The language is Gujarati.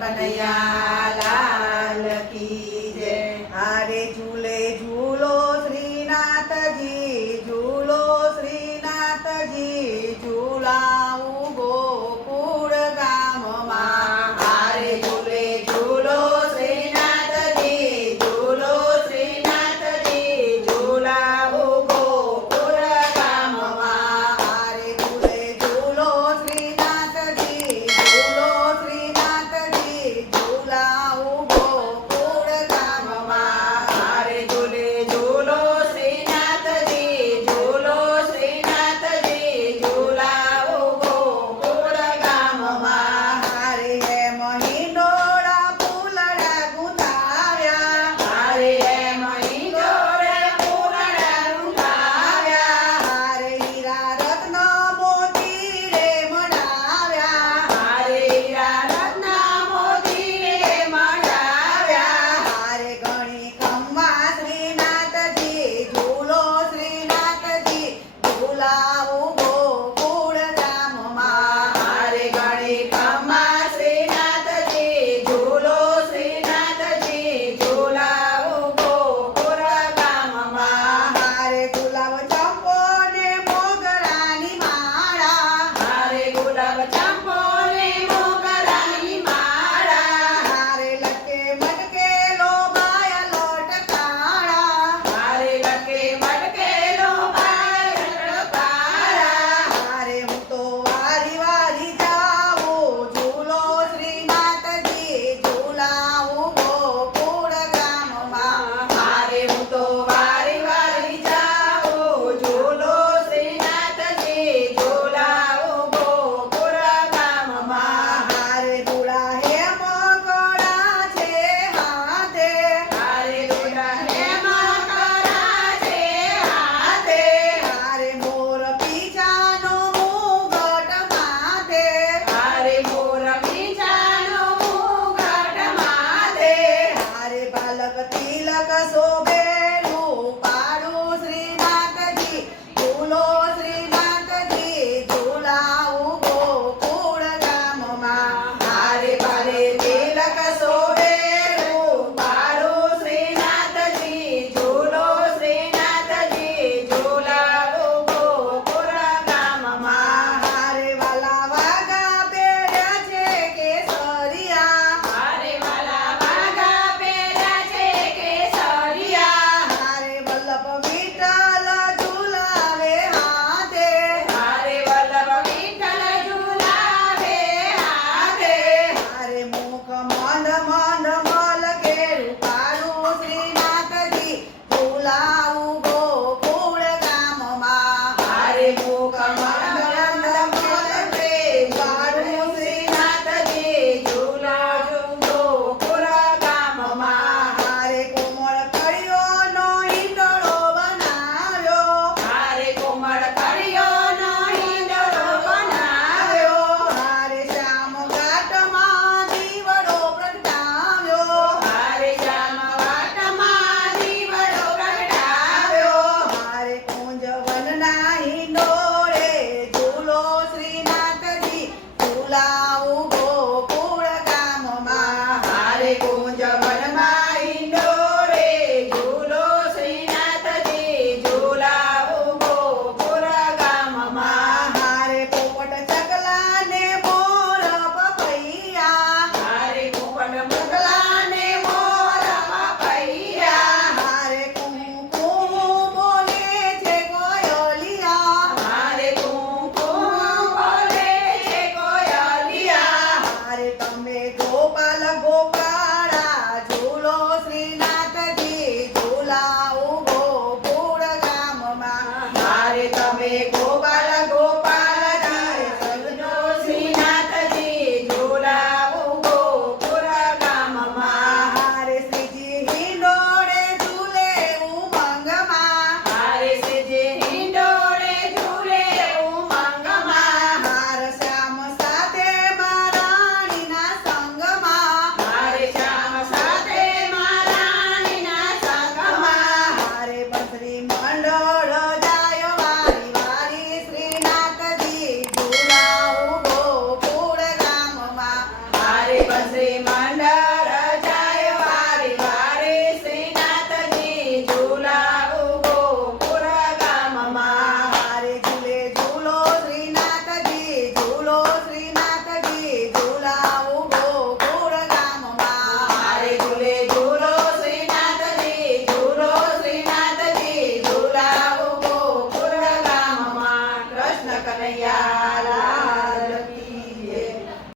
કનૈયાલાલ કી જય. હારે ઝૂલે ઝૂલો શ્રીનાથજી ઝૂલો શ્રીનાથજી ઝૂલા